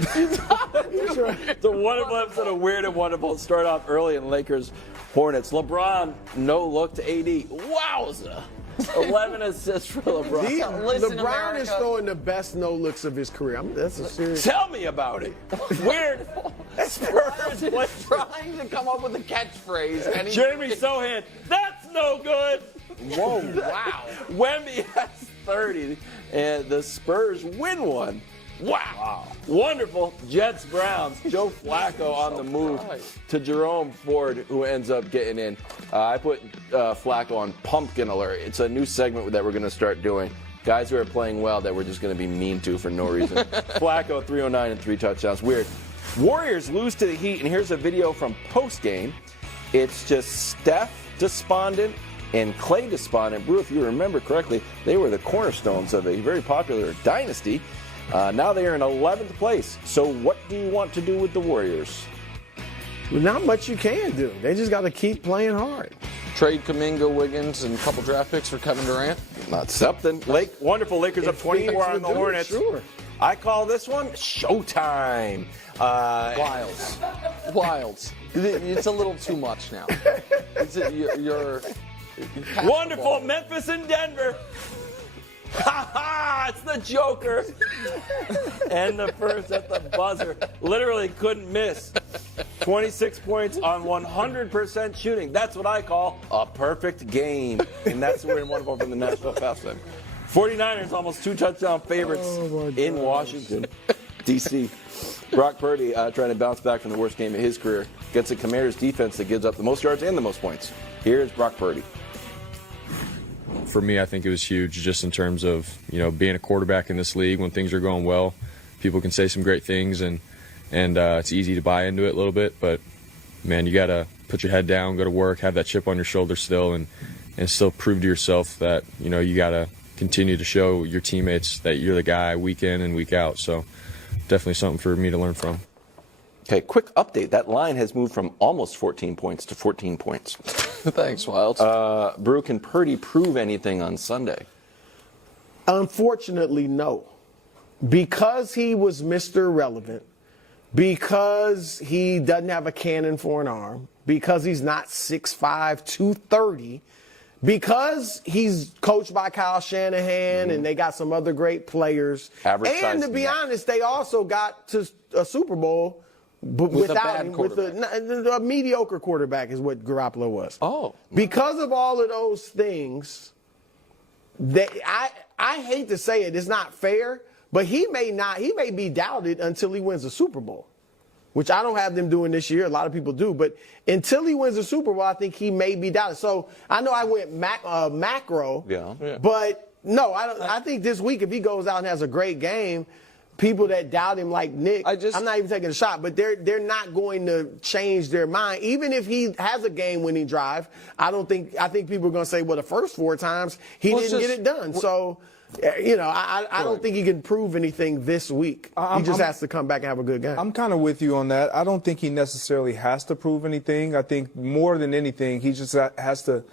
The wonderful episode of Weird and Wonderful. Start off early in Lakers Hornets. LeBron, no look to AD. Wowza. 11 assists for LeBron. LeBron is throwing the best no looks of his career. That's a serious. Tell me about it. Weird. Spurs trying to come up with a catchphrase. And Jeremy Sohan, that's no good. Whoa, wow. Wemby has 30, and the Spurs win one. Wow. Wonderful. Jets, Browns. Joe Flacco on the move to Jerome Ford, who ends up getting in. I put Flacco on Pumpkin Alert. It's a new segment that we're going to start doing. Guys who are playing well that we're just going to be mean to for no reason. Flacco, 309 and 3 touchdowns. Weird. Warriors lose to the Heat, and here's a video from postgame. It's just Steph despondent and Clay despondent. Brew, if you remember correctly, they were the cornerstones of a very popular dynasty. Now they are in 11th place. So what do you want to do with the Warriors? Well, not much you can do. They just got to keep playing hard. Trade Kuminga, Wiggins, and a couple draft picks for Kevin Durant. Not something. Wonderful. Lakers up 24 on the Hornets. Sure. I call this one Showtime. Wilds. It's a little too much now. You're wonderful. Memphis and Denver. Ha ha! It's the Joker. And the first at the buzzer. Literally couldn't miss. 26 points on 100% shooting. That's what I call a perfect game. And that's Weird and Wonderful from the National Fast Center. 49ers almost 2 touchdown favorites in Washington, D.C. Brock Purdy trying to bounce back from the worst game of his career. Gets a Commanders defense that gives up the most yards and the most points. Here's Brock Purdy. For me, I think it was huge just in terms of, being a quarterback in this league when things are going well. People can say some great things, and it's easy to buy into it a little bit. But, man, you got to put your head down, go to work, have that chip on your shoulder still, and still prove to yourself that, you got to continue to show your teammates that you're the guy week in and week out. So definitely something for me to learn from. Okay, quick update. That line has moved from almost 14 points to 14 points. Thanks, Wilds. Brew, can Purdy prove anything on Sunday? Unfortunately, no. Because he was Mr. Irrelevant, because he doesn't have a cannon for an arm, because he's not 6'5", 230, because he's coached by Kyle Shanahan and they got some other great players. And to be honest, they also got to a Super Bowl without him, with a mediocre quarterback is what Garoppolo was. Oh. Because of all of those things, I hate to say it, it's not fair, but he may be doubted until he wins the Super Bowl, which I don't have them doing this year. A lot of people do, but until he wins the Super Bowl, I think he may be doubted. So I know I went macro, but no, I think this week if he goes out and has a great game, people that doubt him like Nick, I'm not even taking a shot, but they're not going to change their mind. Even if he has a game-winning drive, I think people are going to say, well, the first 4 times he didn't get it done. So, I don't think he can prove anything this week. He just has to come back and have a good game. I'm kind of with you on that. I don't think he necessarily has to prove anything. I think more than anything, he just has to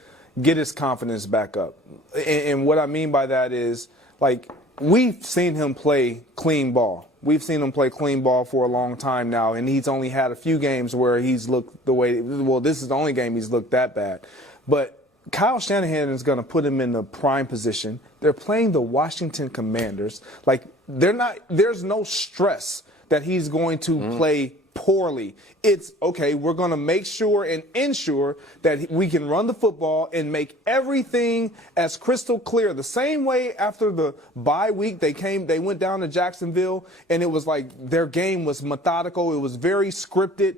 get his confidence back up. And what I mean by that is, like, we've seen him play clean ball. We've seen him play clean ball for a long time now, and he's only had a few games where he's looked the way – well, this is the only game he's looked that bad. But Kyle Shanahan is going to put him in the prime position. They're playing the Washington Commanders. Like, there's no stress that he's going to play poorly. It's, okay, we're going to make sure and ensure that we can run the football and make everything as crystal clear. The same way after the bye week, they went down to Jacksonville, and it was like their game was methodical. It was very scripted.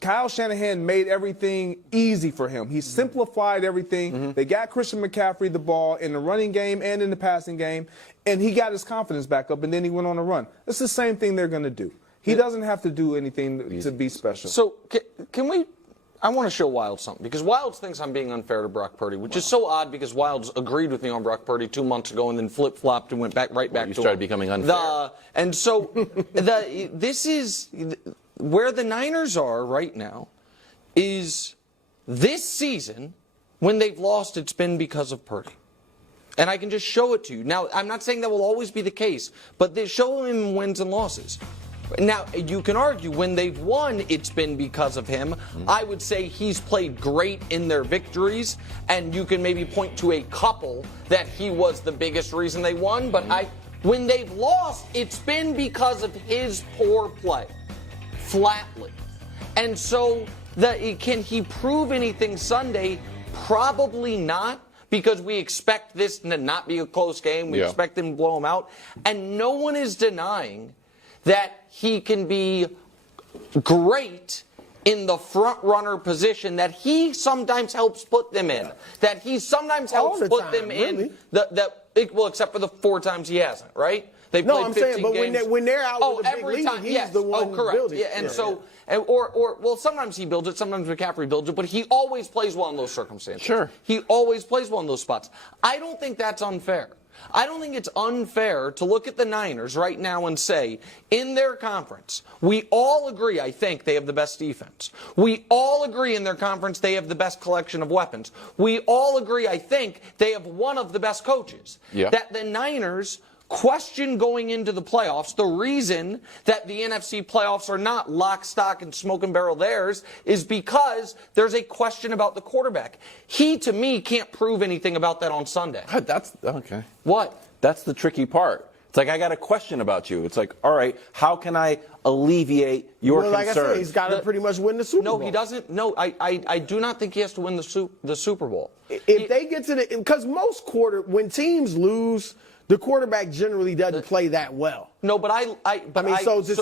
Kyle Shanahan made everything easy for him. He simplified everything. They got Christian McCaffrey the ball in the running game and in the passing game, and he got his confidence back up, and then he went on a run. It's the same thing they're going to do. He doesn't have to do anything to be special. So can we – I want to show Wilds something, because Wilds thinks I'm being unfair to Brock Purdy, which is so odd because Wilds agreed with me on Brock Purdy 2 months ago and then flip-flopped and went back to him. You started becoming unfair. And so this is – where the Niners are right now is this season, when they've lost, it's been because of Purdy. And I can just show it to you. Now, I'm not saying that will always be the case, but they show him wins and losses. Now, you can argue when they've won, it's been because of him. I would say he's played great in their victories, and you can maybe point to a couple that he was the biggest reason they won. But when they've lost, it's been because of his poor play, flatly. And so, can he prove anything Sunday? Probably not. Because we expect this to not be a close game. We expect them to blow them out. And no one is denying that he can be great in the front runner position that he sometimes helps put them in. That he sometimes helps put them in. Well, except for the 4 times he hasn't, right? They've played 15 saying, but games. when they're out with the big lead, he's the one who builds it. Yeah, and so, well, sometimes he builds it, sometimes McCaffrey builds it, but he always plays well in those circumstances. Sure. He always plays well in those spots. I don't think that's unfair. I don't think it's unfair to look at the Niners right now and say, in their conference, we all agree, I think, they have the best defense. We all agree in their conference they have the best collection of weapons. We all agree, I think, they have one of the best coaches. Yeah. That the Niners question going into the playoffs, the reason that the NFC playoffs are not lock, stock, and smoke and barrel theirs is because there's a question about the quarterback. He, to me, can't prove anything about that on Sunday. That's okay. What? That's the tricky part. It's like, I got a question about you. It's like, all right, how can I alleviate your Well, like concerns? I said, he's got to pretty much win the Super Bowl. No, he doesn't. No, I do not think he has to win the Super Bowl. If they get to because when teams lose, the quarterback generally doesn't play that well. No, but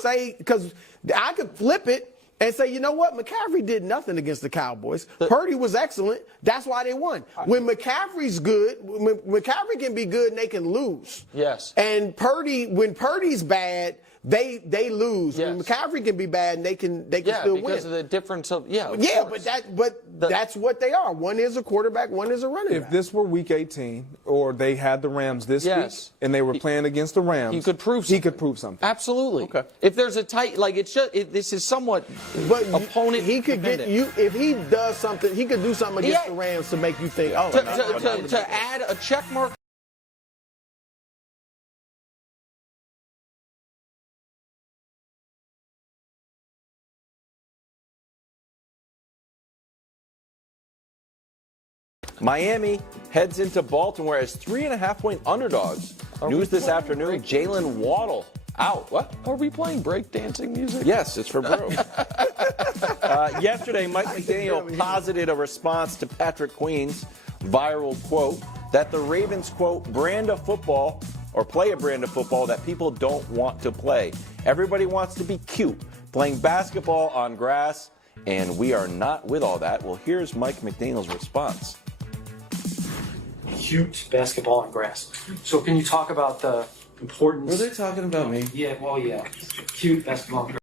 say, because I could flip it and say, you know what, McCaffrey did nothing against the Cowboys. Purdy was excellent. That's why they won. When McCaffrey's good, when McCaffrey can be good and they can lose. Yes. And when Purdy's bad, they lose. Yes. When McCaffrey can be bad and they can still win. Because of the difference of That's what they are. One is a quarterback, one is a running back. If this were Week 18, or they had the Rams this week, and they were playing against the Rams, he could prove something. He could prove something. Absolutely. Okay. If there's a tight, this is somewhat opponent. He could dependent. get you if he does something. He could do something against the Rams to make you think, to add a check mark. Miami heads into Baltimore as 3.5-point underdogs. News this afternoon, Jalen Waddle out. What? Are we playing breakdancing music? Yes, it's for bro. Yesterday, Mike McDaniel posited a response to Patrick Queen's viral quote that the Ravens, quote, brand of football or play a brand of football that people don't want to play. Everybody wants to be cute, playing basketball on grass, and we are not with all that. Well, here's Mike McDaniel's response. Cute basketball on grass. So can you talk about the importance? Were they talking about me? Yeah, well, yeah. Cute basketball on grass.